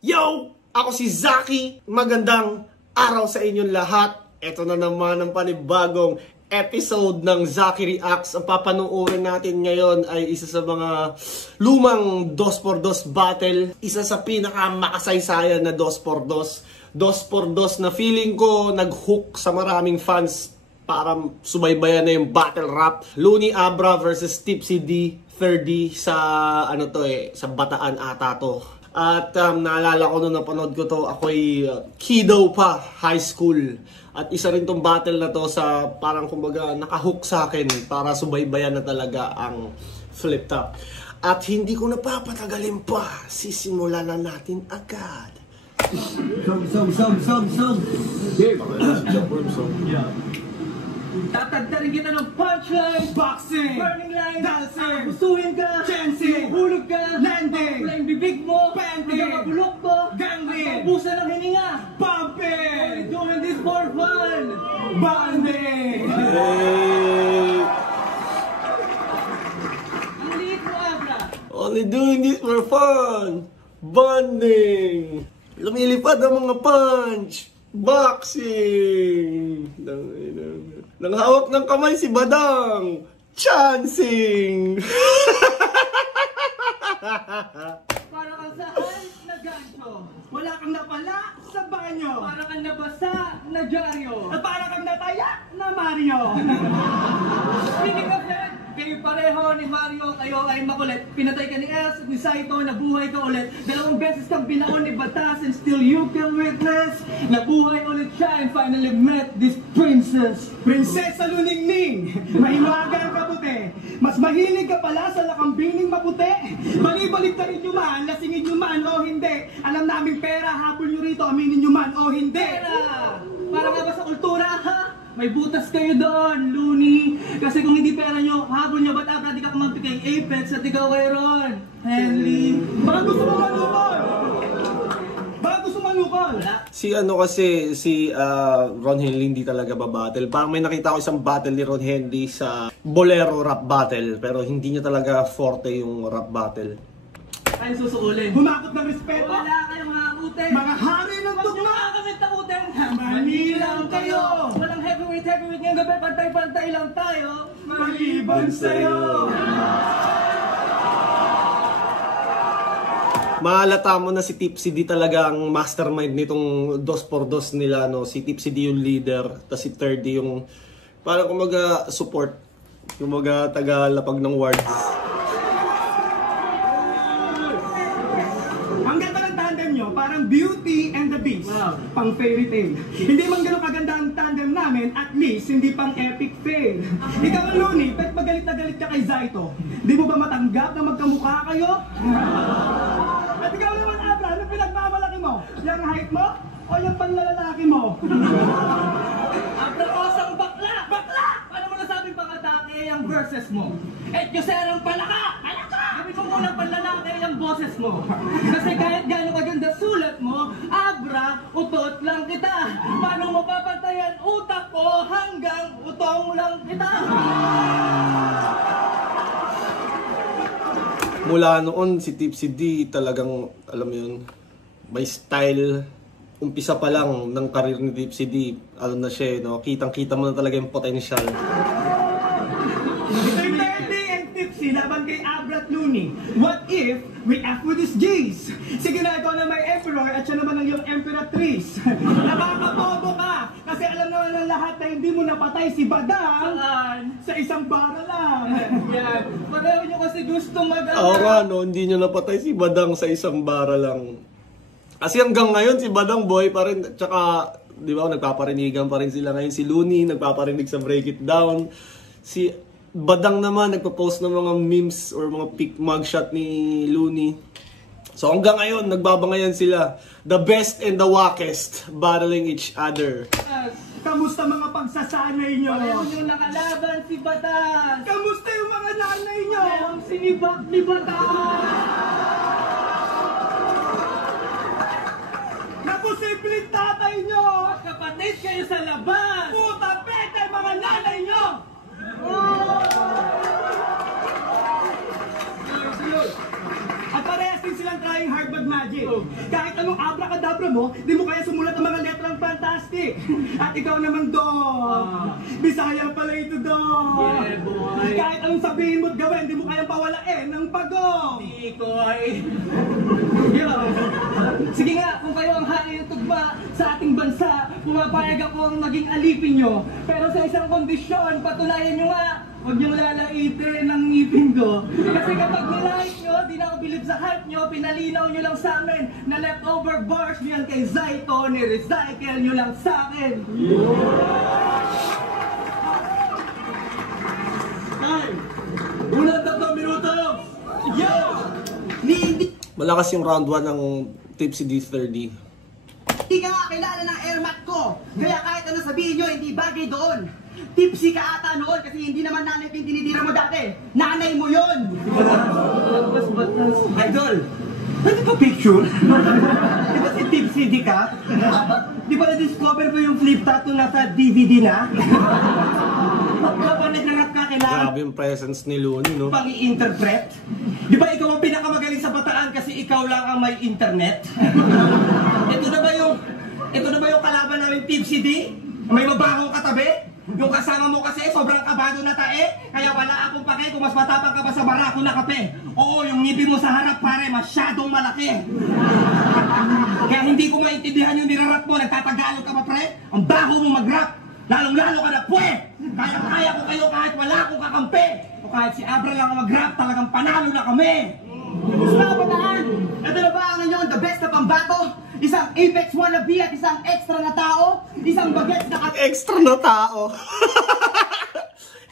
Yo! Ako si Zaki. Magandang araw sa inyong lahat. Ito na naman ang panibagong episode ng Zaki Reacts. Ang papanoorin natin ngayon ay isa sa mga lumang 2x2 battle. Isa sa pinakamakasaysayan na 2x2. 2x2 na feeling ko nag-hook sa maraming fans para subaybayan na yung battle rap. Looney Abra versus Tipsy D, 3D sa sa Bataan ata to. At naalala ko nung napanood ko to, ako'y kiddo pa, high school. At isa rin tong battle na to sa parang kumbaga nakahook sa akin para subaybayan na talaga ang flip top. At hindi ko napapatagalin pa, sisimulan na natin agad. Tatagdarin kita ng punchline, boxing, burning line, dancing, pusuhin ka, chancing, hulog ka, landing, flying bibig mo, panting, magabulok ko, gangling, ubusan ng hininga, pumping, only doing this for fun, bonding. Ang liit mo, Abra. Only doing this for fun, bonding. Lumilipad ang mga punch, boxing. Nang hawak ng kamay si Badang, chancing. Para kang saan na gancho, wala kang napala sa banyo, para kang nabasa na dyaryo, at para kang nataya na Mario. Hindi ka friend, kayo pareho ni Mario, kayo ay makulit. Pinatay ka ni Els at ni Saito, nabuhay ka ulit. 2 beses kang binaon ni Batas and still you can witness. Nabuhay ulit siya and finally met this princess. Prinsesa Luningning, mahiwagang kaputi. Mas mahilig ka pala sa lakambining maputi. Balibalik ka rin nyo man, lasingin nyo man o hindi. Alam namin pera, hapon nyo rito, aminin nyo man o hindi. Pera! Para nga ba sa kultura, ha? May butas kayo doon, Looney. Kasi kung hindi pera nyo, habol nyo, ba't Abra, di ka kumampi kay Apex at ikaw kay Ron? Henley, baka gusto mo manukol? Baka gusto manukol? Si Ron Henley hindi talaga babattle. Parang may nakita ko isang battle ni Ron Henley sa Bolero rap battle. Pero hindi niya talaga forte yung rap battle. Kayong susukulin. Humakot ng respeto. Wala kayong hakutin. Mga hari ng tugma. Mga kami takutin. Manilang kayo. Walang heavyweight ngayong gabi. Pantay-pantay lang tayo. Maliban sa'yo. Mahalata mo na si Tipsy D talaga ang mastermind nitong 2x2 nila, no? Si Tipsy D yung leader, tapos si 3D yung parang kumaga support, kumaga taga-lapag ng words. Ang ganda ng tandem nyo, parang Beauty and the Beast. Wow. Pang fairy tale. Hindi man ganun kaganda ang tandem namin, at least hindi pang epic fail. Ikaw, Looney, pet magalit na galit ka kay Zaito. Di mo ba matanggap na magkamukha kayo? At ikaw naman, Abra, anong pinagmamalaki mo? Yung height mo? O yung panlalalaki mo? Abra, osang bakla! Bakla! Paano mo nasabing pang-atake ang verses mo? Etyoserang palaka! Palaka! Sabi ko muna panlalaki ang boses mo. Kasi kahit gano'ng kaganda sulat mo, Abra, utot lang kita. Paano mo papantayan utak ko hanggang utong lang kita? Mula noon, si Tipsy D talagang, alam mo yun, may style. Umpisa pa lang ng karir ni Tipsy D, alam na siya, no? Kitang-kita mo na talaga yung potential. Dirty and Tipsy laban kay Abra at Looney. What if we F with his G's? Sige na, ikaw na may emperor at siya naman ang iyong emperatrice. Nakakabobo ka! Kasi alam naman ng lahat na hindi mo napatay si Badang. Saan? Sa isang bara lang. Yan. Pareho nyo kasi gusto Oo nga, no? Hindi nyo napatay si Badang sa isang bara lang. Kasi hanggang ngayon, si Badang boy pa rin. Tsaka, di ba, nagpaparinigan pa rin sila ngayon. Si Looney, nagpaparinig sa Break It Down. Si Badang naman, nagpo-post ng mga memes or mga pic mugshot ni Looney. So hanggang ngayon, nagbabangayan sila. The best and the wackest battling each other. Kamusta mga pagsasanay nyo? Pareho nyo nakalaban si Batas. Kamusta yung mga nanay nyo? Parehong sinibak ni Batas. Naposibleng tatay nyo. Kapatid kayo sa labas. Puta pete mga nanay nyo. At parehas din sila lang trying hard mag-magic. Kahit anong abracadabra mo, di mo kaya sumulat ang mga letrang fantastic. At ikaw naman, Dong. Bisaya pala ito, Dong. Yeah, boy. Kahit anong sabihin mo't gawin, di mo kayang pawalain ng pagong. Tikoy. Sige nga, kung kayo ang hari ng tugma sa ating bansa, pumapayag ako ang maging alipin nyo. Pero sa isang kondisyon, patunayan nyo nga, huwag niyong lalaitin ang ngipin ko. Kasi kapag nilait nyo, di na ako bilib sa hype nyo, pinalinaw nyo lang sa amin na leftover bars nyo yan kay Zaito, ni-recycle nyo lang sa akin. Time! Unang 3 minuto! Yo! Malakas yung round 1 ng Tipsy D30. Hindi ka nga kilala ng airmat ko. Kaya kahit ano sabihin nyo, hindi bagay doon. Tipsy ka ata noon kasi hindi naman nanay yung dinidira mo dati. Nanay mo yun! Idol! Pwede pa picture? Di ba si Tipsy di ka? Di ba na-discover mo yung flip tattoo nasa DVD na? Kapag nag-rap ka, kailangan Grabe yung presence ni Looney, no? pang i-interpret? Di ba ikaw ang pinakamagaling sa bataan kasi ikaw lang ang may internet? Ito na ba yung kalaban namin Tipsy D? May mabahong katabi? Yung kasama mo kasi sobrang kabado na tae, kaya wala akong pake kung mas matapang ka pa sa barako na kape. Oo, yung ngipin mo sa harap pare, masyadong malaki. Kaya hindi ko maintindihan yung nirarap mo, nagtatagalog ka pa pre? Ang baho mo mag-rap, lalong-lalo ka na pwe! Kaya ko kayo kahit wala akong kakampi. O kahit si Abra lang ang mag-rap, talagang panalo na kami. Gusto ka bataan? Ito na ba ang inyong the best na pambato? Isang Apex wannabe at isang extra na tao? Isang bagets na Extra na tao.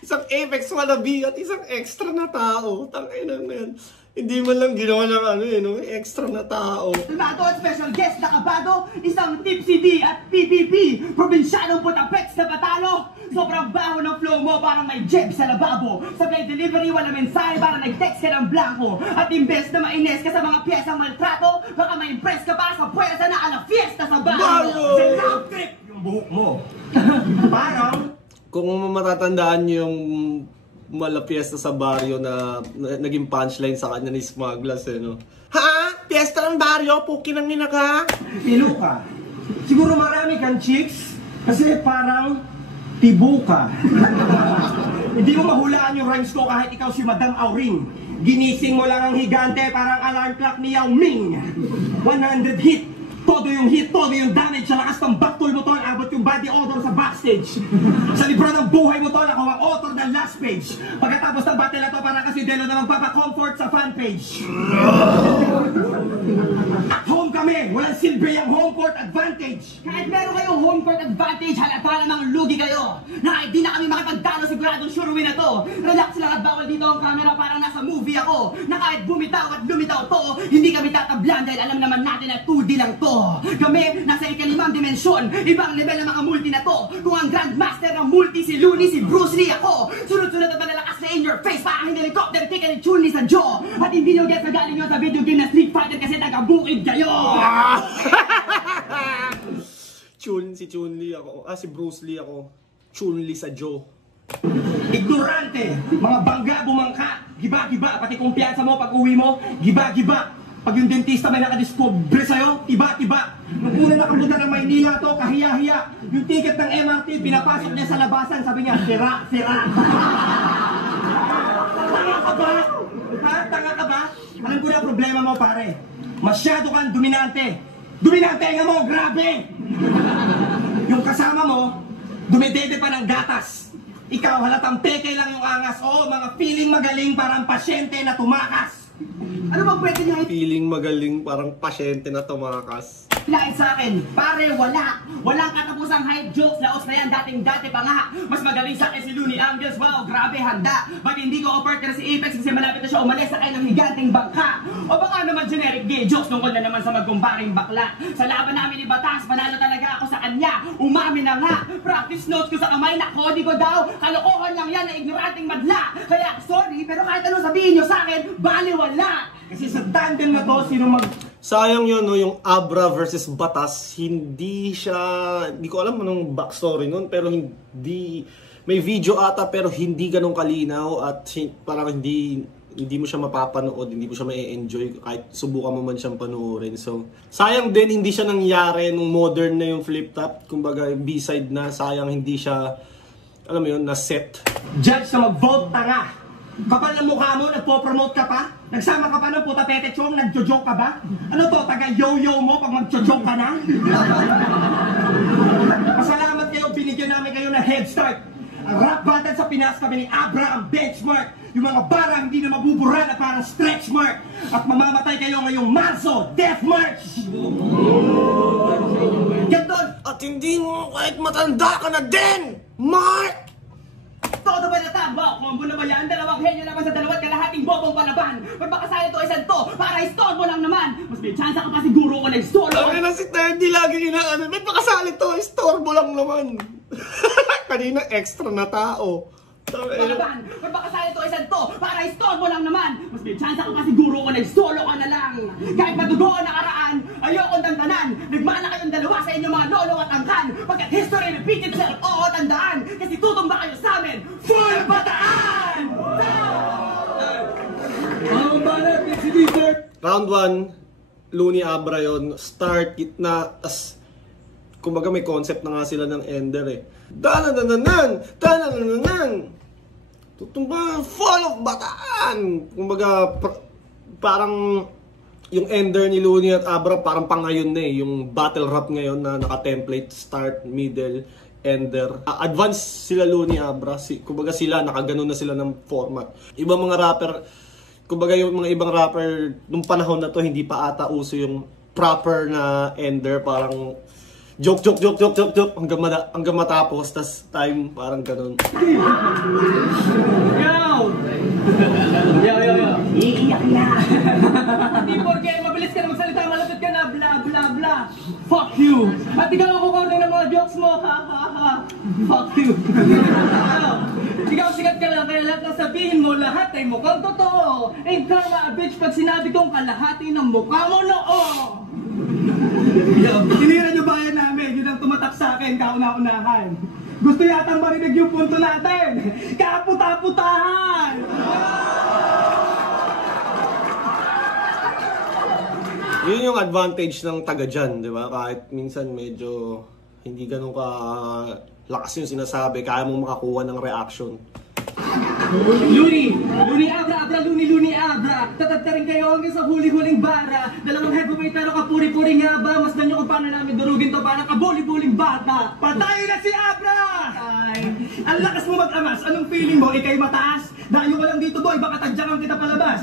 Isang Apex wannabe at isang extra na tao. Tangay na yan. Hindi man lang ginawa ng ano eh, no? Extra na tao. kalmado at special guest na kabado? Isang Tipsy D at PPP. Probinsyanong putapex na patalo. Sobrang baho ng flow mo, parang may jeb sa lababo. Sa play delivery, wala mensahe, parang nag-text ka ng blanco. At imbes na mainis ka sa mga piyesang maltrato, baka ma-impress ka pa sa puwersa na ala fiesta sa baho. Sa love trip yung buhok mo. Parang Kung matatandaan niyo yung malapiesta sa baryo na naging punchline sa kanya ni Smuggles, eh, no? Ha? Piesta ng baryo? Puki ng ina ka? pilo ka. Siguro marami kang chicks kasi parang tibo ka. Hindi mo mahulaan yung rhymes ko kahit ikaw si Madam Auring. Ginising mo lang ang higante parang alarm clock ni Yao Ming. 100 hit. Todo yung hit, todo yung damage. Sa lakas ng baktol mo tol, abot yung body odor sa backstage. Sa libro ng buhay mo tol, ako ang author ng last page. Pagkatapos ng battle na to, para kasi Delo na magpapa-comfort sa fan page. At home kami, walang silbi ang home court advantage. Kahit meron kayong home court advantage, halata namang lugi kayo. Na kahit di na kami makipagtalo, siguradong sure win na to. Relax lang at bawal dito ang camera, parang nasa movie ako. Na kahit bumitaw at lumitaw to, hindi kami tatablan dahil alam naman natin na 2D lang to. Kami, nasa ikalimang dimensyon, ibang level ng mga multi na to. Kung ang grandmaster ng multi si Looney, si Bruce Lee ako. Sunod-sunod at malalakas na in your face, parang helicopter, tika ni Chun-Li sa jaw. At hindi nyo guess na galing nyo sa video game na Street Fighter kasi taga-bukid kayo. Si Chun-Li ako. Si Bruce Lee ako. Chun-Li sa Joe. Ignorante, mga bangga, bumangka, giba-giba, pati kumpiyansa mo pag uwi mo, giba-giba. Pag yung dentista may nakadiscover sa'yo, tiba-tiba. Nung una nakapunta ng Maynila to, kahiya-hiya. Yung ticket ng MRT, pinapasok niya sa labasan, sabi niya, sira, sira. Tanga ka ba? Ha? Tanga ka ba? Alam ko na ang problema mo, pare. Masyado kang dominante. Dominante nga mo, grabe! Yung kasama mo, dumidede pa ng gatas. Ikaw, halatang peke lang yung angas. Oo, mga feeling magaling parang pasyente na tumakas. Ano bang pwede niya Feeling magaling, parang pasyente na tumakas. hilahin sa akin? Pare, wala. Walang katapusang hype jokes. Laos na yan, dating-dati pa nga. Mas magaling sa akin si Looney Angels. Wow, grabe, handa. Ba't hindi ko offer si Apex kasi malapit na siya umalis sa kayo ng higanting bangka? O baka naman generic gay jokes tungkol na naman sa magkumparing bakla. Sa laban namin ni Batas, panalo talaga ako sa kanya. Umami na nga. Practice notes ko sa kamay na kodi ko daw. Kalokohan lang yan na ignoranting madla. Kaya sorry, pero kahit ano sabihin nyo sa akin, baliwala. Kasi sa tandem na to, sino Sayang yun, no, yung Abra versus Batas, hindi ko alam anong backstory nun, pero hindi, may video ata pero hindi ganun kalinaw at parang hindi hindi mo siya mapapanood, hindi mo siya ma-enjoy kahit subukan mo man siyang panoorin. So, sayang din hindi siya nangyari nung modern na yung flip top. Kumbaga, B-side na, sayang hindi siya, alam mo yun, na-set. Judge na mag-vote, tanga! Kapal ng mukha mo, nagpo-promote ka pa? Nagsama ka pa ng puta pete chong, nagjo-joke ka ba? Ano to, taga-yo-yo mo pag magjo-joke ka na? Pasalamat kayo, binigyan namin kayo ng head start. Ang rap battle sa Pinas kami ni Abra ang benchmark. Yung mga barang hindi na mabubura na parang stretch mark. At mamamatay kayo ngayong Marso, Death March! Gandon! At hindi mo kahit matanda ka na din, Mark! Todo ba na tabo? Combo na ba yan? Dalawang henyo naman sa dalawat kalahating bobong palaban. Pagpakasali to isang to, para istorbo lang naman. Mas may chance ka pa siguro kung nag-solo. Ang na si Terdy lagi inaano, ba't makasali to? Istorbo lang naman. Kanina extra na tao. Palaban, pagpakasali to isang to, para istorbo lang naman. Mas may chance ka pa siguro kung nag-solo ka na lang. Kahit madugo ang nakaraan, ayokong tantanan. Nagmana kayong dalawa sa inyong mga lolo at angkan. Pagkat history repeat itself, oo tandaan. Kasi tutumba kayo sa amin, full bataan! Ang banat ni si Dessert. Round 1, Looney Abra yun. Start, gitna, as kumbaga may concept na nga sila ng ender eh. Tanananan! Tanananan! Tutumba, full of bataan! Kumbaga, parang yung ender ni Looney at Abra parang pangayon na eh. Yung battle rap ngayon na naka-template, start, middle, ender. Advance sila Looney Abra. Kumbaga sila, nakaganon na sila ng format. Ibang mga rapper, kumbaga yung mga ibang rapper, nung panahon na to, hindi pa ata uso yung proper na ender. Parang joke hanggang matapos, tas time parang ganun. Yo. Iiyak na! Hindi porke mabilis ka na magsalita, malapit ka na, bla bla bla. Fuck you! At ikaw ako ng mga jokes mo, ha ha ha. Fuck you! Ikaw sikat ka lang, kaya lahat ng sabihin mo, lahat ay mukhang totoo. Ain't karma a bitch pag sinabi kong kalahati ng mukha mo noo. Tinira nyo bayan namin, yun ang tumatak sa akin, kauna-unahan. Gusto yatang marinig yung punto natin. Kaputa-putahan! Yun yung advantage ng taga dyan, di ba? Kahit minsan medyo hindi ganun ka lakas yung sinasabi, kaya mong makakuha ng reaction. Looney Abra, Looney Abra. Tatad ka rin kayo hanggang sa huli-huling bara. Dalawang heavyweight pero kapuri-puri nga ba? Masdan nyo kung paano namin durugin to parang kabuli-buling bata. Patay na si Abra! Ay, ang lakas mo mag-amas. Anong feeling mo? Ika'y mataas? Dayo ka lang dito boy, baka tadyakan kita palabas.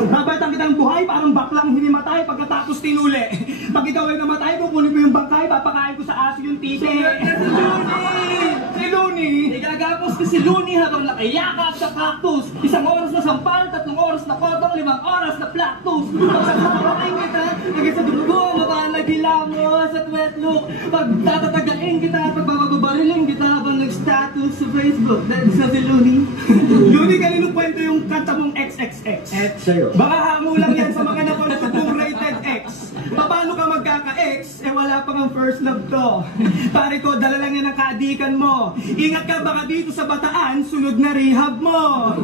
Babaitan kita ng buhay, parang baklang hinimatay pagkatapos tinuli. Pag ikaw ay namatay, pupunin mo yung bangkay, papakain ko sa aso yung titi. Si Looney! Igagapos ko si Looney habang nakayakap sa cactus. 1 oras na sampal, 3 oras na kotong, 5 oras na plactus. Pag sasakakain kita, hanggang sa dugo, mapanagila mo sa wet look. Pag tatatagain kita, pag bababariling kita habang nag-status sa Facebook. That's sa si Looney. Looney, kanino kwento yung kanta mong XXX? Sa'yo. Baka hango lang yan sa mga napanood mong rated X. Paano ka magkaka-X? Eh wala pang ang first love to. Pare ko, dala lang yan ang kaadikan mo. Ingat ka, baka dito sa Bataan, sunod na rehab mo.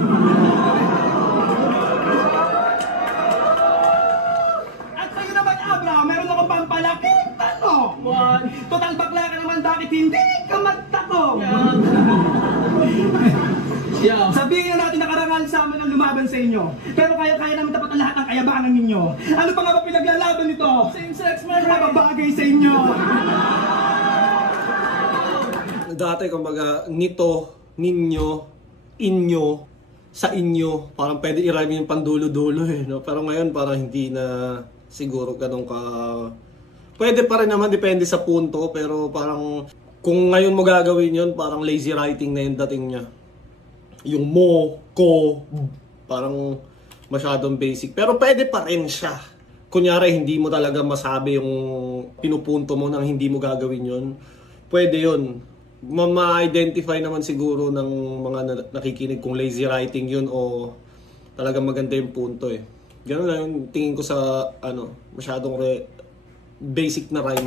At sa'yo naman, Abra, meron akong pampalaking tanong. Total bakla ka naman, bakit hindi ka magtanong? Sabihin na natin nakarangal sa amin ang lumaban sa inyo. Pero kaya namin tapat ang lahat ng kayabangan ninyo. Ano pa nga ba pinaglalaban nito? Same-sex marriage. Nakabagay sa inyo. Dati kumbaga nito, ninyo, inyo, sa inyo, parang pwede i-rhyme yung pandulo-dulo eh. No? Pero ngayon parang hindi na siguro ganun ka. Pwede pa rin naman, depende sa punto. Pero parang kung ngayon mo gagawin yun, parang lazy writing na yung dating niya. Yung mo, ko, parang masyadong basic. Pero pwede pa rin siya. Kunyari, hindi mo talaga masabi yung pinupunto mo nang hindi mo gagawin yun. Pwede yun. Ma-identify naman siguro ng mga nakikinig kung lazy writing yun o talagang maganda yung punto eh. Ganun lang yung tingin ko sa masyadong basic na rhyme.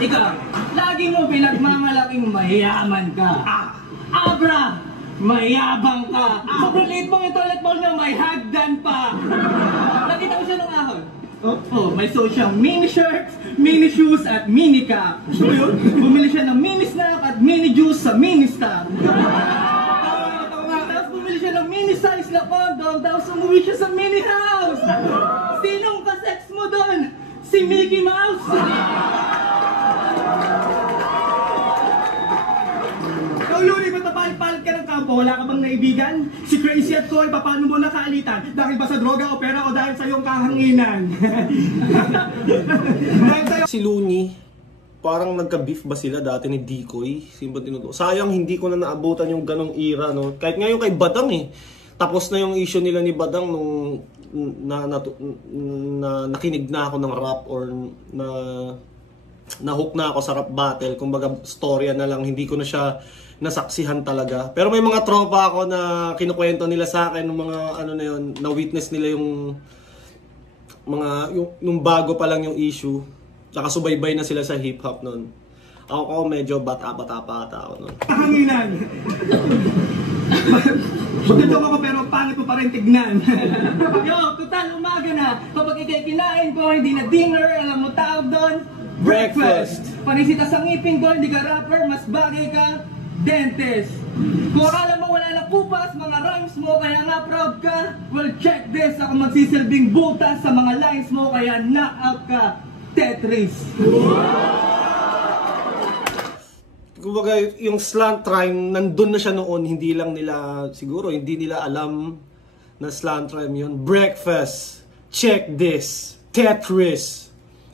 Ikaw, lagi mo pinagmamalaking mayaman ka. Abra! Mayabang ka! Sobrang liit mo yung toilet bowl niya, may hagdan pa! Nakita ko siya nung ahon. Oh, may suot siyang mini shirts, mini shoes, at mini cap. Gusto mo yun? Bumili siya ng mini snack at mini juice sa mini stop. Tapos bumili siya ng mini size na condom, tapos umuwi siya sa mini house. Sinong kasex mo doon? Si Mickey Mouse? Luni, ba't napalit-palit ka ng kampo? Wala ka bang naibigan? Si Crazy at Koy, paano mo nakaalitan? Dahil ba sa droga o pera o dahil sa iyong kahanginan? Si Looney, parang nagka-beef ba sila dati ni Decoy? Sayang hindi ko na naabutan yung ganong era, no? Kahit ngayon kay Badang eh. Tapos na yung issue nila ni Badang nung nakinig na ako ng rap or na-hook na ako sa rap battle. Kumbaga storya na lang, hindi ko na siya nasaksihan talaga. Pero may mga tropa ako na kinukwento nila sa akin ng mga ano na yun, na-witness nila yung nung bago pa lang yung issue. Tsaka subaybay na sila sa hip-hop nun. Ako medyo bata-bata ako nun. Kahanginan! Magandang ako pero pangit ko pa rin tignan. Yo, total umaga na. Kapag ikay kinain ko, hindi na dinner, alam mo tawag doon? Breakfast! Panisita sa ngipin ko, hindi ka rapper, mas bagay ka, dentist. Kung akala mo wala na kupas, mga rhymes mo, kaya nga proud ka, well check this, ako magsisilbing butas sa mga lines mo, kaya knockout ka, Tetris. Kumbaga yung slant rhyme, nandun na siya noon, hindi nila alam na slant rhyme yun. Breakfast, check this, Tetris.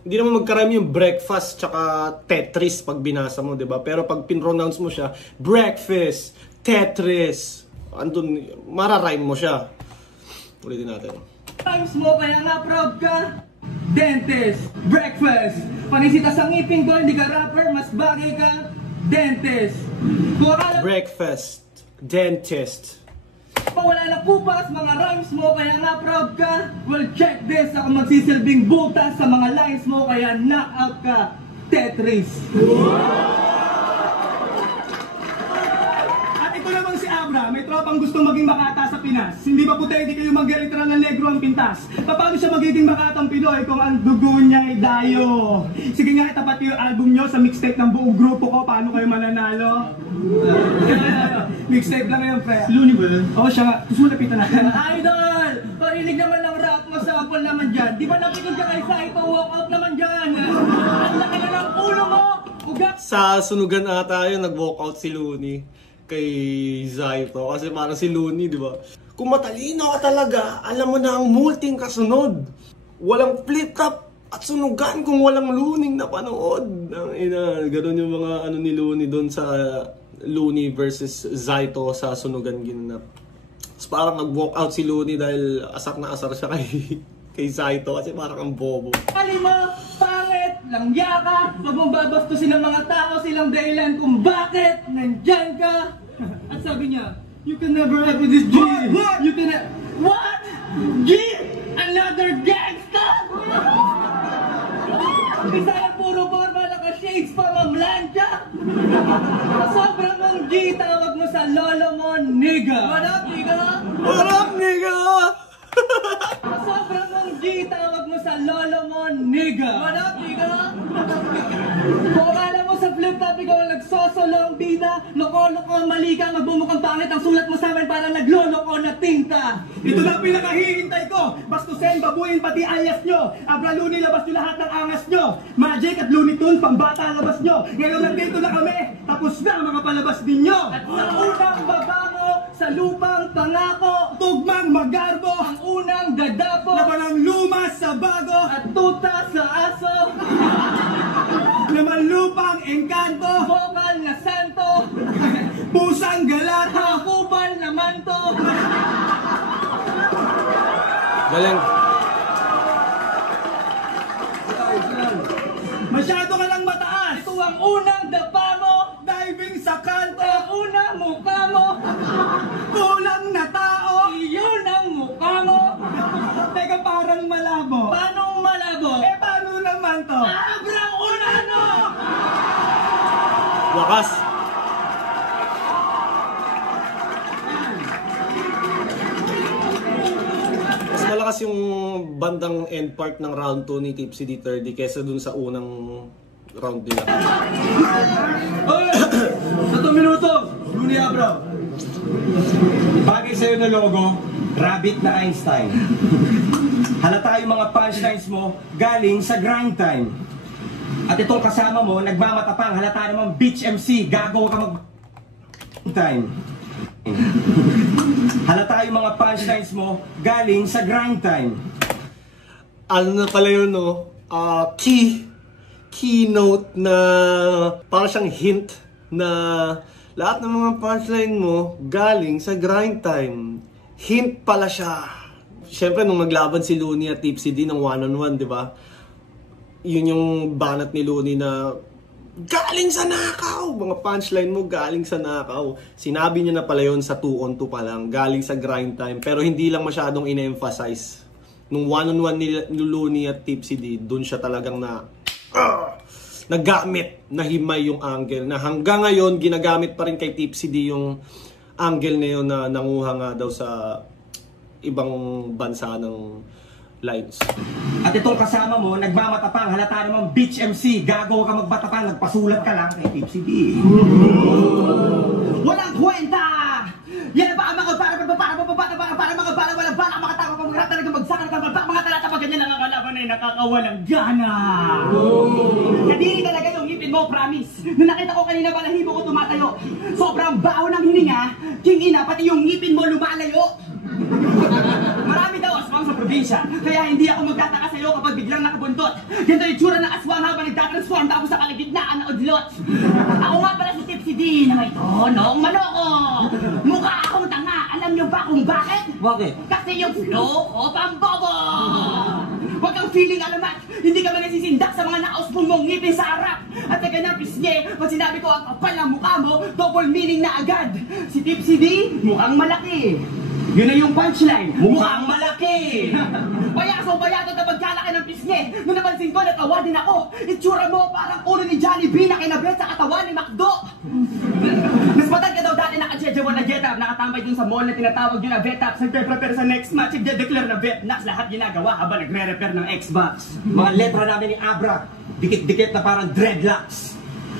Hindi naman magkarami yung breakfast tsaka Tetris pag binasa mo, 'di ba? Pero pag pinronounce mo siya, breakfast, Tetris, andun mara-rhyme mo siya. Ulitin natin. Times mo, kaya nga proud ka, dentist. Breakfast, panisita sa ngipin ko, hindi ka rapper, mas bagay ka, dentist. Kung akala Breakfast, dentist. wala na kupas, mga rhymes mo, kaya nga proud ka, well check this, ako magsisilbing butas sa mga lines mo, kaya knockout ka, Tetris. At ito namang si Abra, may tropang gustong maging Makata sa Pinas. Hindi ba puti, hindi kayo mag-literal na negro ang pintas? Paano siya magiging Makatang Pinoy kung ang dugo niya ay dayo? Sige nga, itapat yung album nyo sa mixtape ng buong grupo ko, paano kayo mananalo? Mixtape lang ngayon, pre. Looney ba yun? Oo, siya nga. Gusto mo lapitan natin. Idol! Parinig naman ng rap mo, sample naman dyan. Di ba napinig ka kay Saito? Walk out naman dyan. Ang laki na ng ulo mo! Ugat! Sa sunugan ata yun, nag-walk out si Looney kay Zaito. Kasi parang si Looney, di ba? Kung matalino ka talaga, alam mo na ang multing kasunod. Walang flip-top at sunugan kung walang Looney na panood. Ganun yung mga ano ni Looney doon sa Looney versus Zaito sa sunugan ginanap. So, parang nag-walk out si Looney dahil asar na asar siya kay Zaito kasi parang ang bobo. Kali mo, pangit, langya ka, wag mong babastusin ng mga tao silang dahilan kung bakit nandyan ka. At sabi niya, you can never have with this G. What? You can what? G? Another gangsta? Bisaya puro barba, naka-shades pa mamlansya. Sobrang ang G, tawag mo sa lolo mo, nigga. What up, nigga? What up, nigga? Sobrang ang G, tawag mo sa lolo mo, nigga. What up, nigga? Kung akala mo sa flip-top, ikaw ang nagsosolo ang bida, loko-loko, mali ka, magbumukhang pangit, ang sulat mo sa amin parang nagloloko na tinta. Ito lang pinakahihintay ko, bastusin, babuin, pati alias nyo. Abra Looney, labas nyo lahat ng angas nyo. Magic at Looney Tunes, pambata, labas nyo. Ngayon nandito na kami, tapos na mga palabas ninyo. At sa unang babango, sa lupang pangako, tugmang magarbo, ang unang dadapo, laban ng lumas sa bago, at tuta sa aso. Naman lupang engkanto, vokal na santo, pusang galata, kupal na manto. Galing. Masyado ka lang mataas. Ito ang unang dapa mo, diving sa kanto, ang unang mukha mo, kulang na tao, iyon ang mukha mo. Teka, parang malabo. Paano malabo? Paano naman to? Abrang unano! Wakas. malakas yung bandang end part ng round 2 ni Tipsy D30 kesa dun sa unang round nila. Oy! Sa 2 minuto, Luni Abra. Bagay sa'yo na logo, Rabbit na Einstein. Halata yung mga punchlines mo galing sa grind time. At itong kasama mo, nagmamatapang, halata namang bitch MC, gago ka mag time. Halata yung mga punchlines mo galing sa grind time. Ano na pala yun, no? Keynote na parang siyang hint na lahat ng mga punchline mo galing sa grind time. Hint pala siya. Siyempre, nung maglaban si Looney at Tipsy D ng one-on-one, di ba? Yun yung banat ni Looney na galing sa nakaw! Mga punchline mo galing sa nakaw. Sinabi niya na pala yun sa 2-on-2 pa lang. Galing sa grind time. Pero hindi lang masyadong in-emphasize. Nung one-on-one ni Looney at Tipsy D, dun siya talagang nagamit, nahimay yung angle. Na hanggang ngayon, ginagamit pa rin kay Tipsy D yung angle na yun na nanguha nga daw sa ibang bansa ng lines. At itong kasama mo, nagmamatapang, halata namang bitch MC, gago ka magmatapang, nagpasulat ka lang kay Tipsy D. Walang kwenta! Yan na ba ang mga para mga bala walang bala mga tao pang mga talagang bagsakan ng mga talata pag ganyan lang ang kalaban ay nakakawalang gana. Kadiri talaga yung ngipin mo, promise. Nung nakita ko kanina balahibo ko tumatayo. Sobrang baho ng hininga, king ina pati yung ngipin mo lumalayo. Marami daw aswang sa probinsya, kaya hindi ako magtataka sa iyo kapag biglang nakabuntot. Ganito yung tsura ng aswang habang nagtatransform tapos sa kalagitnaan na udlot. Ako nga pala si Tipsy D na may tonong manoko. Mukha akong tanga, alam niyo ba kung bakit? Bakit? Kasi yung flow ko pambobo. Huwag kang feeling alamat, hindi ka ba nasisindak sa mga nakausbong mong ngipin sa harap. At sa ganyang pisnye, pag sinabi ko ang kapal ng mukha mo, double meaning na agad. Si Tipsy D, mukhang malaki. Yun na yung punchline, mukhang malaki! Payaso bayato na magkalaki ng pisngi. Nung napansin ko, natawa din ako. Itsura mo parang ulo ni Jollibee na kinabret sa katawan ni McDo. Mas matag ka daw dati naka-chechewa na get-up, nakatambay dun sa mall na tinatawag yun na vet-up. Nagpe-prepare sa next match, nagde-declare na vet-nax. Lahat ginagawa habang nagre-repair ng Xbox. Mga letra namin ni Abra, dikit-dikit na parang dreadlocks.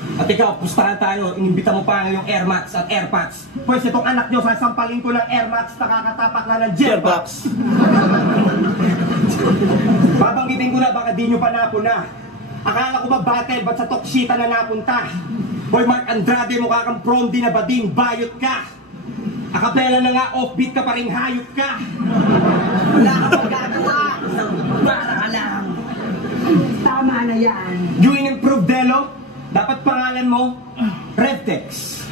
At ikaw, pustahan tayo, inimbita mo pa yung Air Max at AirPods. Pues itong anak nyo, sasampalin ko ng Air Max, nakakatapak na ng Jetbox. Babanggitin ko na, baka di nyo pa napuna. Akala ko ba battle, ba't sa Tokshita na napunta? Boy, Mark Andrade, mukha kang prom di na bading, bayot ka. Akapela na nga, offbeat ka pa rin, hayop ka. Wala ka pang gagawa, isang bara ka lang. Tama na yan. You in-improve, Delo? Dapat pangalan mo, Revtex.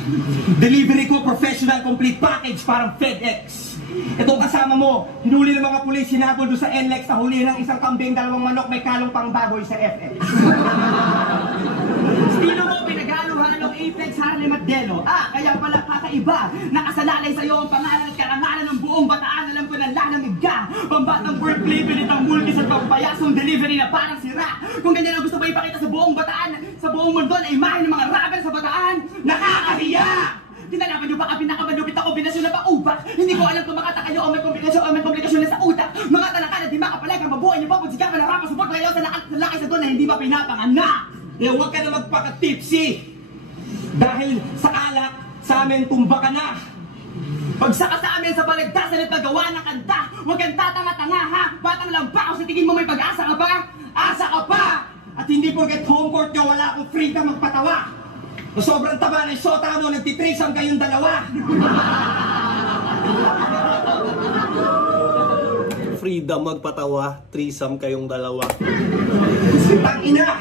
Delivery ko, professional complete package, parang FedEx. Itong kasama mo, hinuli ng mga pulis, hinabol doon sa NLEX, nahuli ng isang kambing, 2 manok, may kalong pang baboy sa FX. Estilo mo, pinag-halo-halong Apex, Harlem at Delo. Kaya pala kakaiba. Nakasalalay sa'yo ang pangalan at karangalan ng buong Bataan. Alam ko na lalamig ka. Pambatang wordplay, pinitang mulkis at pampayasong delivery na parang sira. Kung ganyan ang gusto mo ipakita sa buong Bataan, sa buong mundo na imahe ng mga rapper sa Bataan, nakakahiya! Tinalaman niyo ba ang pinakamalupit na kombinasyon na pa-ubak? Hindi ko alam kung makataka niyo o may komplikasyon na sa utak. Mga talaka na di makapalag ang mabuhay niyo pa kung sigaw ka na rapper support kayo sa laki sa doon na hindi ba pinapanganak? Huwag ka na magpaka-tipsy. Dahil sa alak, sa amin tumba ka na. Pagsaka sa amin sa balagtasan at paggawa ng kanta, huwag kang tatanga-tanga ha! Batang lang pa kung sa tingin mo may pag-asa ka pa? Asa ka pa! At hindi porket home court nyo, wala akong free ka magpatawa. Na sobrang taba ng shota mo, nagtitrisam kayong dalawa. Freedom magpatawa, threesome kayong dalawa. Tangina!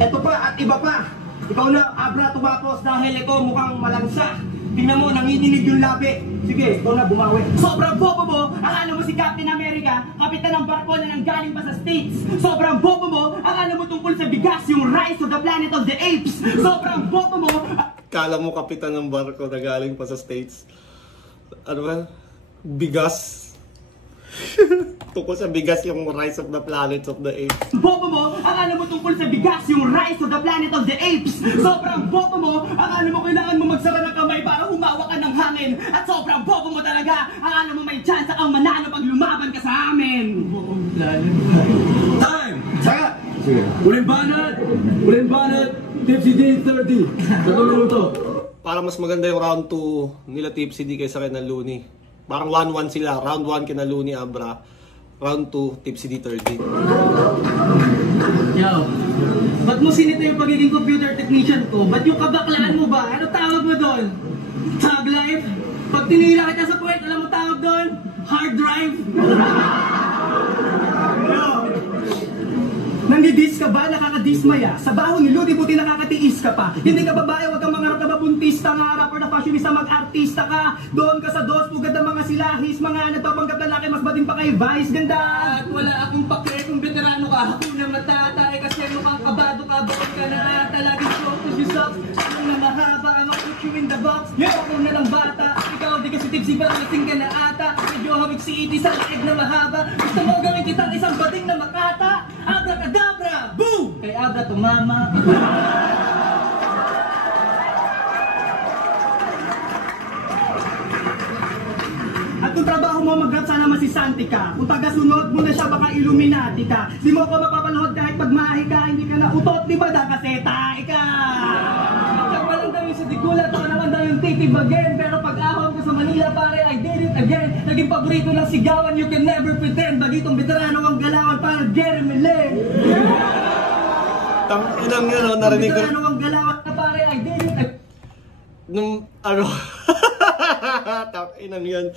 Eto pa at iba pa. Ikaw na, Abra, tumapos dahil ito mukhang malansa. Tingnan mo, nanginginig yung labi. Sige, ikaw na, bumawi. Sobrang bobo mo, akala mo si Captain America, kapitan ng barko na nanggaling pa sa States. Sobrang bobo mo, akala mo tungkol sa bigas, yung Rise of the Planet of the Apes. Sobrang bobo mo, Kala mo kapitan ng barko na galing pa sa States. Ano ba? Bigas. Tungkol sa bigas yung Rise of the Planet of the Apes. bobo mo, akala alam mo tungkol sa bigas, yung Rise of the Planet of the Apes. Sobrang bobo mo, akala mo kailangan mo magsara ng kamay para humawak ka ng hangin. At sobrang bobo mo talaga, akala mo may chance kang manalo pag lumaban ka sa amin. Time! Saka! Uling banat, Tipsy D 30. 3 minuto. Para mas maganda yung round 2 nila Tipsy D kaysa kay na Looney. Parang 1-1 sila. Round 1 kina Looney Abra. Round 2, Tipsy D 30. Yo, ba't mo sinita yung pagiging computer technician ko? Ba't yung kabaklaan mo ba? Ano tawag mo doon? Tag life? Pag tinira kita sa puwet, alam mo tawag doon? Hard drive? Yo, nandidis ka ba? Nakakadismaya? Sa baho ni Ludi, buti nakakatiis ka pa. Hindi ka babae, wag kang mangarap na mabuntista, mangarap or na fashionista, mag-artista ka. Doon ka sa dos, pugad ng mga silahis, mga nagpapanggap lalaki, mas bading pa kay Vice. Ganda! At wala akong pake kung veterano ka. Ako na matatay kasi mukhang kabado ka. Bakit ka na ata, laging focus yourself. Anong na mahaba, I'm gonna put you in the box. Ako na lang bata, ikaw di kasi tipsy ba, lasing ka na ata. Medyo hawig si Iti sa laig na mahaba. Gusto mo gawin kitang isang bading na makata. Abracadabra! Boom! Kay Abra tumama. At kung trabaho mo mag-rap, sana masisanti ka. Kung tagasunod mo na siya, baka Illuminati ka. Di mo ko mapapanood kahit pagmahi ka. Hindi ka na utot, di ba da? Kasi tae ka. Siya pa lang daw yung sa Digulat, ako naman daw yung titibagin. Pero pag ahon ko sa Manila, pare, I did it again. Naging paborito ng sigawan, you can never pretend. Bagitong veterano ang galawan, parang Jeremy Lin. Inang yun, no? Narinig ko. Veterano ang galawan, pare, I did it again. Nung ano, inang yun.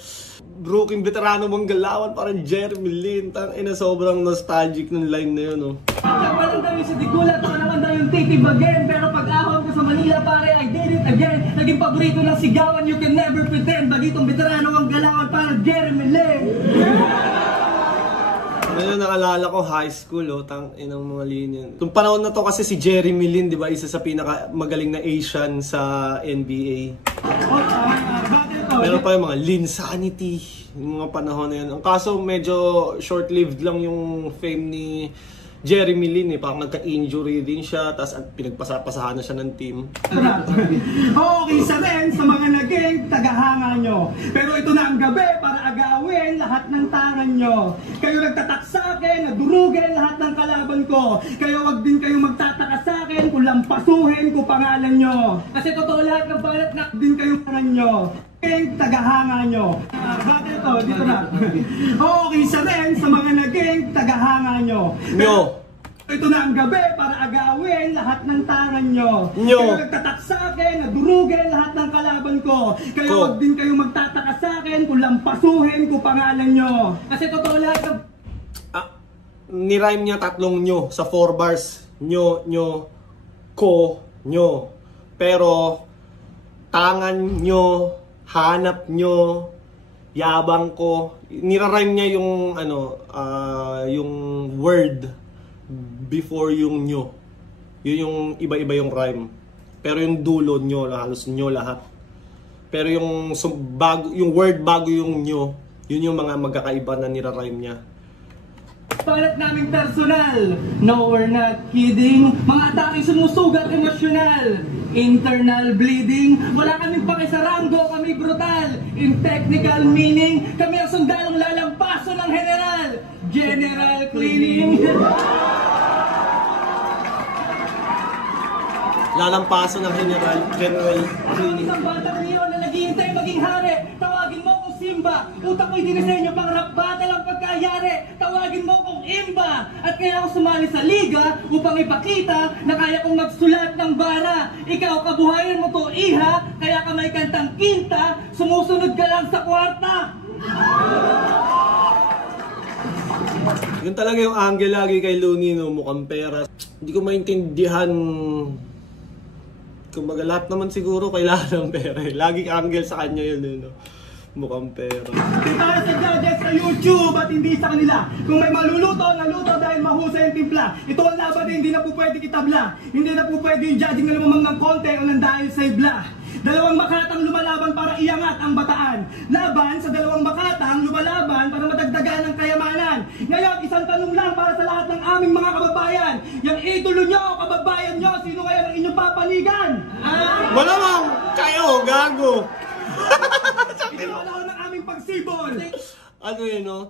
Brooking veterano mong galawan, parang Jeremy Lin. Ina, sobrang nostalgic ng line na yun, no? Siya pa lang daw yung sa Digulat, ako naman daw yung titibagin. Pero pag ahon ko sa Manila, pare, I did it again. Naging paborito ng sigawan, you can never pretend. Bagitong veterano ang galawan, parang Jeremy Lin. Ngayon, naalala ko, high school, oh, inang mga linya. Nung panahon na to kasi si Jeremy Lin, di ba, isa sa pinaka magaling na Asian sa NBA. Meron pa yung mga Linsanity, yung mga panahon na yun. Ang kaso, medyo short-lived lang yung fame ni Jeremy Lin, eh. Parang nagka-injury din siya, tapos pinagpasapasahan na siya ng team. Okay sa rin sa mga naging tagahanga nyo. Pero ito na ang gabi para agawin lahat ng tangan nyo. Kayo nagtatak sa akin, nadurugin lahat ng kalaban ko. Kayo wag din kayong magtataka sa akin kung lampasuhin ko pangalan nyo. Kasi totoo lahat ng balat na din kayong tangan nyo. Naging tagahanga nyo. Bakit ito? Dito na. Okay sa rin sa mga naging tagahanga nyo. Nyo! Ito na ang gabi para agawin lahat ng tangan nyo. Nyo. Kayo nagtatak sa akin, nadurugin lahat ng kalaban ko. Kayo Ko. wag din kayong magtataka sa akin kung lampasuhin ko pangalan nyo. Kasi totoo lahat ng... Nirhyme niya tatlong nyo sa 4 bars. Nyo, nyo, ko, nyo. Pero, tangan nyo, hanap nyo, yabang ko. Nirarhyme niya yung, yung word before yung nyo. Yun yung iba-iba yung rhyme. Pero yung dulo nyo, halos nyo lahat. Pero yung, yung word bago yung nyo, yun yung mga magkakaiba na nirarhyme niya. Palat naming personal. No, we're not kidding. Mga atake sumusugat emosyonal. Internal bleeding. Wala kaming pakisaranggo, kami brutal. In technical meaning, kami ang sundalong lalampaso ng general. General cleaning. Lalampaso ng general cleaning. Isang batang leon na naghihintay maging hari. Tawagin mo kong Simba. Utak ko'y dinisenyo pang rap battle ang pagkayari. Tawagin mo kong Imba. At kaya ako sumali sa liga upang ipakita na kaya kong magsulat ng bara. Ikaw, kabuhayan mo to, iha. Kaya ka may kantang kinta. Sumusunod ka lang sa kwarta. Yun talaga yung angle lagi kay Looney, no? Mukhang pera. Hindi ko maintindihan. Kumbaga lahat naman siguro kailangan ng pera. Laging angle sa kanya yun, no? Mukhang pera. Para sa judges sa YouTube at hindi sa kanila. Kung may maluluto, naluto dahil mahusay ang timpla. Ito ang laban, hindi na po pwede kitabla. Hindi na po pwede yung judging na lumamang ng konti o nang dahil sa ibla. Dalawang makatang lumalaban para iangat ang bataan. Laban sa dalawang makatang lumalaban para madagdagan ang kayamanan. Ngayon, isang tanong lang para sa lahat ng aming mga kababayan. Yung idolo nyo, kababayan nyo, sino kaya ang inyong papanigan? Malamang kayo, gago. Wala ko ng aming pagsibol. Ano yun, no?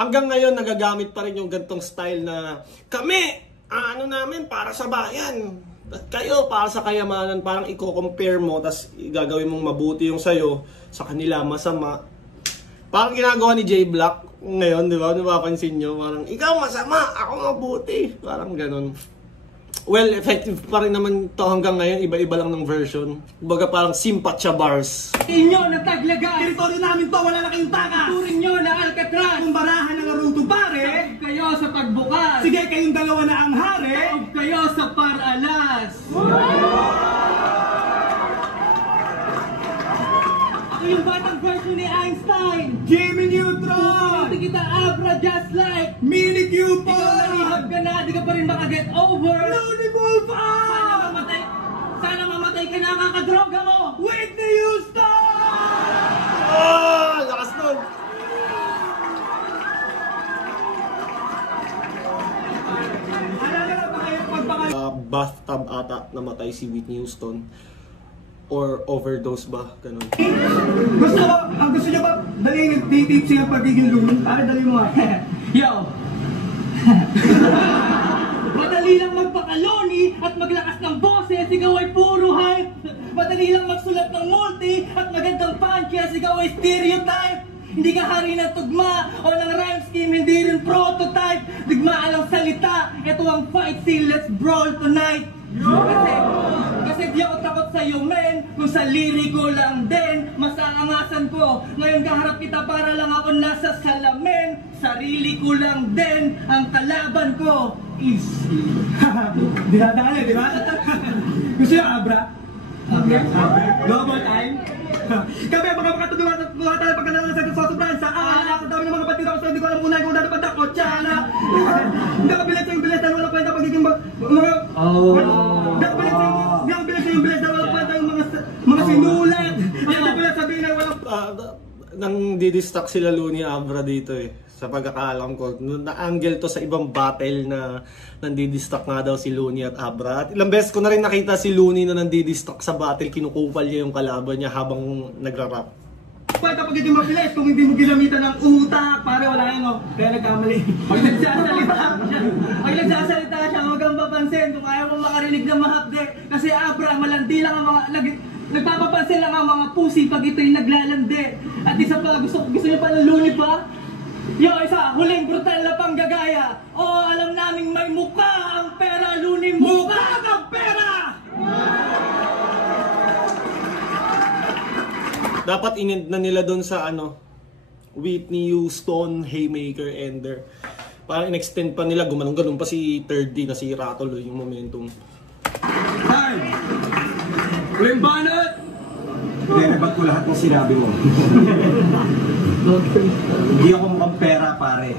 Hanggang ngayon, nagagamit pa rin yung gantong style na kami, ano namin, para sa bayan. Kayo, para sa kayamanan, parang i-compare mo, tas gagawin mong mabuti yung sayo, sa kanila masama. Parang ginagawa ni J Block ngayon, di ba? Napapansin nyo, parang ikaw masama, ako mabuti. Parang ganun. Well, effective pa rin naman to hanggang ngayon, iba-iba lang ng version. Baga parang simpatya bars. Inyo na Taglagas. Teritoryo namin to, wala na kayong takas. Turin nyo na Alcatraz. Kung barahan ng Naruto pare. Taob kayo sa pagbukas. Sige, kayong dalawa na ang hari. Taob kayo sa paralas. Ako yung batang version ni Einstein. Jimmy Neutron. Hindi kita Abra just like Mini Cupid. Ikaw nalihab ka na, di ka pa rin makaget over. Looney Sana mamatay ka na ang kakadroga mo. Whitney Houston! Lakas nun! Alala ba kayo pagpakal... Bathtub ata namatay si Whitney Houston. Or overdose ba? Ganun. Gusto niyo ba dalhin nag-tipsy ang pagiging lumin? Para dali mo nga. Yo! Madali lang magpakaloni at maglakas ng boses, ikaw ay puro hype. Madali lang magsulat ng multi at magandang punches, ikaw ay stereotype. Hindi ka hari ng tugma o ng rhyme scheme, hindi rin prototype. Digmaan ang salita, ito ang fight scene, let's brawl tonight. Kasi di ako takot sa'yo men, kung sa liriko lang din, masaangasan ko. Ngayon kaharap kita para lang ako nasa salamin, sarili ko lang din, ang kalaban ko is... Dinadali, di ba? Gusto yung Abra? Global time? Kami ang mga makatulungan at buha tayo pagkanalang sa sosobran sa ala. Sa dami ng mga batid ako sa hindi ko alam unay kung dati pa dako, tsala. Hindi ako bilis yung bilis dahil wala kwenta pagiging mga... Hindi ako bilis yung bilis dahil wala kwenta yung mga sinulat. Hindi ko lang sabihin na wala... Nang didistract sila Looney Abra dito eh. Sa pagkakaalam ko, na-angle to sa ibang battle na nandidistract nga daw si Looney at Abra. At ilang beses ko na rin nakita si Looney na nandidistract sa battle, kinukupal niya yung kalaban niya habang nagra-rap. Pwede kapag hindi mabilis, kung hindi mo ginamitan ng utak, pare wala yan o. Kaya nagkamali. Pag nagsasalita siya, huwag kang papansin kung ayaw mo makarinig ng mahapde. Kasi Abra, malandi lang ang mga... Nagpapapansin lang ang mga pusi pag ito'y naglalandi. At isa pa, gusto niyo pa ng Looney pa? Yo, isa, huling brutal na panggagaya. Alam naming may mukha ang pera, Looney, mukha ang pera! Dapat inend na nila doon sa Whitney Houston, Haymaker, Ender. Parang in-extend pa nila, gumanong-ganong pa si 3D, nasira tuloy yung momentum. Time! Huling banat! Direbat ko lahat ng sinabi mo. Hindi ako mukhang pera, pare.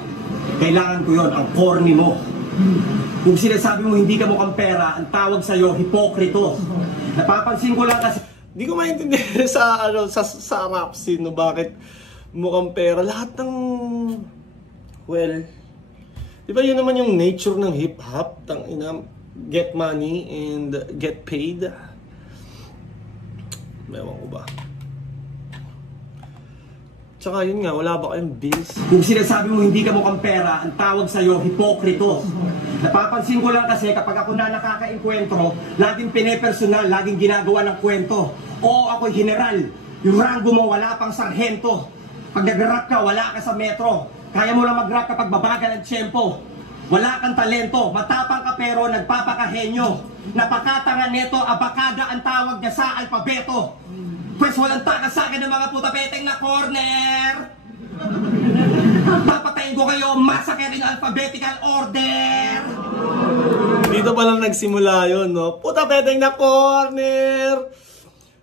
Kailangan ko yon, ang corny mo. Kung sinasabi mo hindi ka mukhang pera, ang tawag sa'yo, hipokrito. Napapansin ko lang kasi... Hindi ko maintindihan sa rap scene, no, bakit mukhang pera. Lahat ng... Well... Di ba yun naman yung nature ng hip-hop? Get money and get paid. Ewan ko ba. Tsaka yun nga, wala ba kayong bills? Kung sinasabi mo hindi ka mukhang pera, ang tawag sa'yo, hipokrito. Napapansin ko lang kasi kapag ako na nakaka-enkwentro, laging pinepersonal, laging ginagawa ng kwento. Oo, ako'y general. Yung rango mo, wala pang sarhento. Pag nag-rap ka, wala ka sa metro. Kaya mo lang mag-rap kapag babagal ang tiyempo. Wala kang talento, matapang ka pero nagpapakahenyo. Napakatanga neto, abakada ang tawag niya sa alpabeto. Pwes walang takas sa akin ng mga putapeteng na corner. Papatayin ko kayo, massacre in alphabetical order. Dito pa lang nagsimula yun, no? Puta peteng na corner!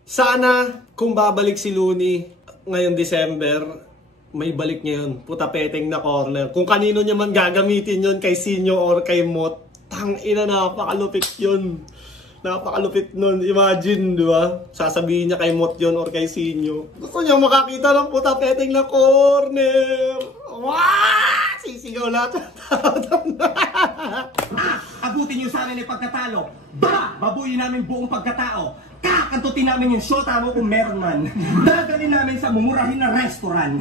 Sana, kung babalik si Looney ngayong December, may balik niya yun. Puta peteng na corner. Kung kanino niya man gagamitin yun, kay Sinyo or kay Mot, tangina, napakalupit yun. Napakalupit nun. Imagine, di ba? Sasabihin niya kay Mot yun or kay Sinyo. Gusto niya makakita ng puta-peteng na corner. Wow! Sisigaw lahat ng tao. Abutin niyo sa amin yung pagkatalo. Babuyin namin buong pagkatao. Kakantutin namin yung shota mo kung meron man. Dadalhin namin sa mumurahin na restaurant.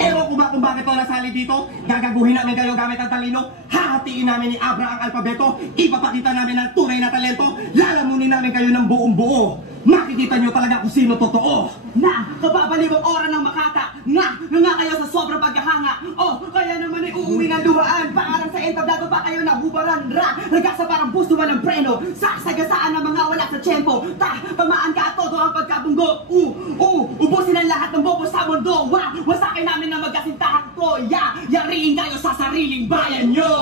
Ewan ko ba kung bakit ito nasali dito? Gagaguhin namin kayo gamit ang talino. Hahatiin namin ni Abra ang alpabeto. Ipapakita namin ang tunay na talento. Lalamunin namin kayo ng buong buo. Makikita nyo talaga kung sino totoo. Na, kababalibang ora ng makata. Nga kayo sa sobrang paghahanga. Oh, kaya naman ay uuwi ng luhaan. Paarang sa entablado pa kayo nabubaran. Ragasa parang busto walang preno. Sasagasaan ng mga wala sa tiyempo. Pamaan ka at todo ang pagkabunggo. Ubusin ang lahat ng bobo sa mundo. Wasakin namin na magkasintahan ko. Yariin kayo sa sariling bayan nyo.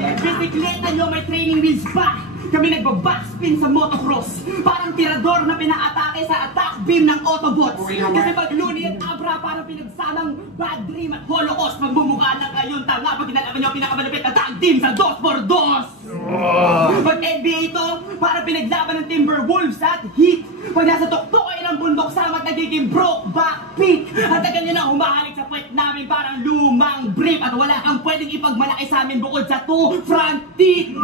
Bisikleta nyo may training wheels pa. Kami nagbabackspin sa motocross. Parang tirador na pinaatake sa attack beam ng Autobots. Kasi pag Looney at Abra parang pinagsamang Bad Dream at Holocaust. Magmumukha lang kayong tanga pag ginalaman nyo ang pinakamalapit na tag team sa 2x2. Pag NBA ito, parang pinaglaban ng Timberwolves at Heat. Pag nasa tuktoy ng bundok samat nagiging Brokeback Peak. At tagal nyo na humahalik sa puwet namin parang lumang brief. At wala kang pwedeng ipagmalaki sa amin bukod sa 2 front teeth.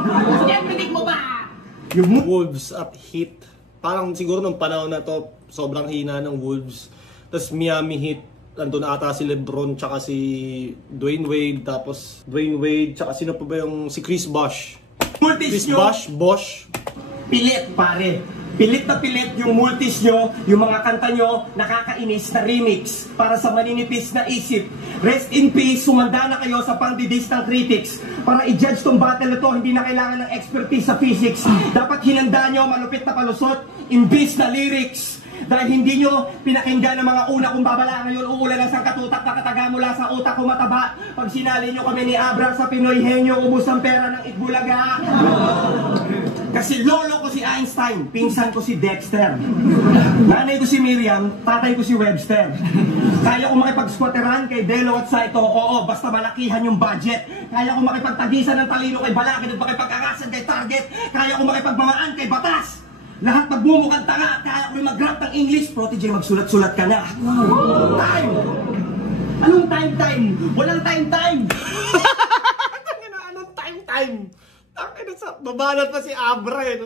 Kaya predict mo ba? Yung Wolves at Heat. Parang siguro nung panahon na to, sobrang hina ng Wolves. Tapos Miami Heat, nandun ata si LeBron tsaka si Dwayne Wade. Tapos Dwayne Wade tsaka sino pa ba yung si Chris Bosh? Chris Bosh. Pilit pare. Pilit na pilit yung multis nyo, yung mga kanta nyo, nakakainis na remix para sa maninipis na isip. Rest in peace, sumanda na kayo sa pangdidis ng critics. Para i-judge tong battle na to, hindi na kailangan ng expertise sa physics. Dapat hinanda nyo malupit na palusot, imbis na lyrics. Dahil hindi nyo pinakinggan ng mga una kong babala ngayon, uulan ng sangkatutak na kataga mula sa utak ko mataba. Pag sinali nyo kami ni Abra sa Pinoy Henyo, ubus ang pera ng Itbulaga. Kasi lolo ko si Einstein, pinsan ko si Dexter. Nanay ko si Miriam, tatay ko si Webster. Kaya ko makipag-squatteran kay Delo at Saito, oo, basta malakihan yung budget. Kaya ko makipagtagisan ng talino kay Balakid at makipag-agasan kay Target. Kaya ko makipagmamaan kay Batas. Lahat magbumukhang tanga, kaya ko mag-rap ng English. Protege, magsulat-sulat ka na. Time! Anong time? Walang time! Anong time? Babanat pa si Abra eh.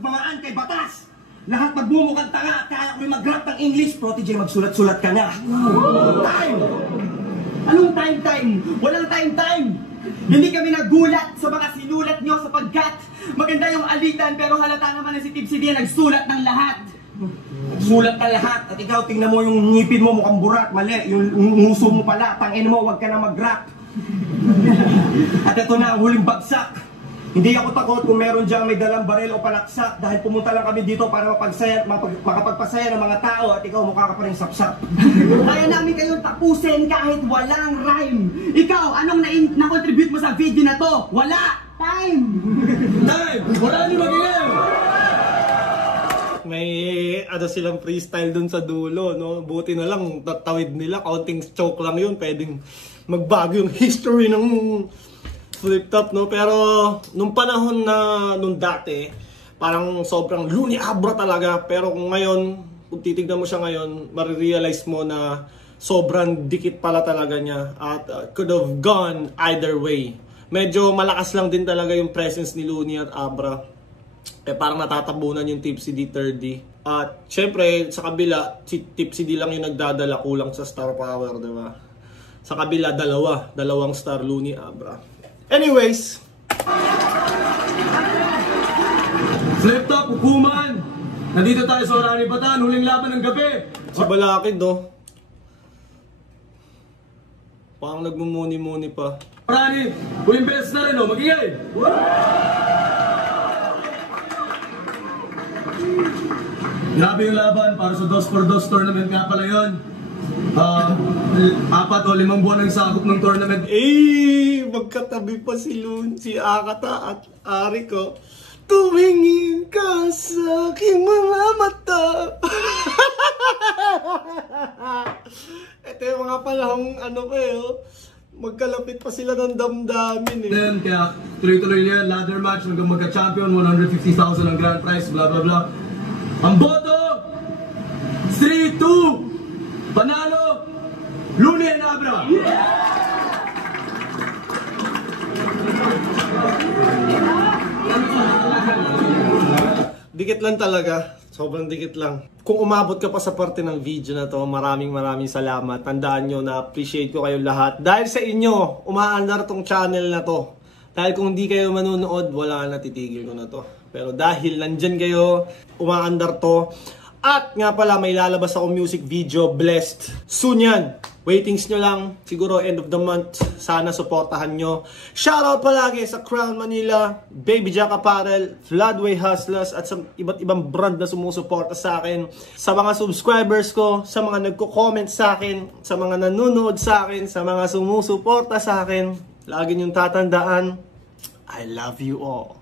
Bamaan kay Batas. Lahat magbumukhang tanga, kaya ko mag-rap ng English. Protege, magsulat-sulat ka na. Time! Anong time? Walang time! Hindi kami nagulat sa mga sinulat nyo sapagkat maganda yung alitan pero halata naman na si Tipsy D nagsulat ng lahat. Sulat ka lahat at ikaw tingnan mo yung ngipin mo mukhang burat, mali. Yung nguso mo pala, tangin mo, wag ka na mag-rap. At ito na ang huling bagsak. Hindi ako takot kung meron diyang may dalang baril o palaksak dahil pumunta lang kami dito para makapagpasaya ng mga tao at ikaw mukha ka pa rin sapsap. Kaya namin kayong tapusin kahit walang rhyme. Ikaw, anong na-contribute mo sa video na to? Wala! Time! Wala niyo magiging! May silang freestyle dun sa dulo, no? Buti na lang, tatawid nila, counting choke lang yun, pwedeng magbago yung history ng flip top, no? Pero nung panahon na nung dati, parang sobrang Looney Abra talaga. Pero kung ngayon, kung titignan mo siya ngayon, marirealize mo na sobrang dikit pala talaga niya at could have gone either way. Medyo malakas lang din talaga yung presence ni Looney at Abra. Parang natatabunan yung Tipsy D 3D. At syempre sa kabila, si Tipsy D lang yung nagdadala, kulang sa star power, diba? Sa kabila, dalawang star, Looney, Abra. Anyways, Flip top, hukuman! Nandito tayo sa Orani Batan, huling laban ng gabi! si Balakid, no? Parang nagmumuni-muni pa. Orani, huling beses na rin, magigay! Grabe yung laban para sa 2x2 tournament nga pala yun. 4 o 5 buwan ang sakop ng tournament. Magkatabi pa si Akata at Ari ko. Tumingin ka sa aking mga mata. Ito yung mga panahong Magkalapit pa sila ng damdamin eh. Then, kaya tuloy-tuloy niya, ladder match hanggang magka-champion, 150,000 ang grand prize, blah blah blah. Ang boto! 3-2! Panalo! Luni and Abra! Dikit lang talaga. Sobrang dikit lang. Kung umabot ka pa sa parte ng video na to, maraming salamat. Tandaan nyo na appreciate ko kayong lahat. Dahil sa inyo, umaandar tong channel na to. Dahil kung hindi kayo manunood, wala na, titigil ko na to. Pero dahil nandyan kayo, umaandar to. At nga pala, may lalabas ako music video, Blessed. Soon yan. Waitings nyo lang. Siguro end of the month. Sana supportahan nyo. Shoutout palagi sa Crown Manila, Baby Jack Apparel, Floodway Hustlers, at sa iba't ibang brand na sumusuporta sa akin. Sa mga subscribers ko, sa mga nagko-comment sa akin, sa mga nanonood sa akin, sa mga sumusuporta sa akin. Lagi nyong tatandaan, I love you all.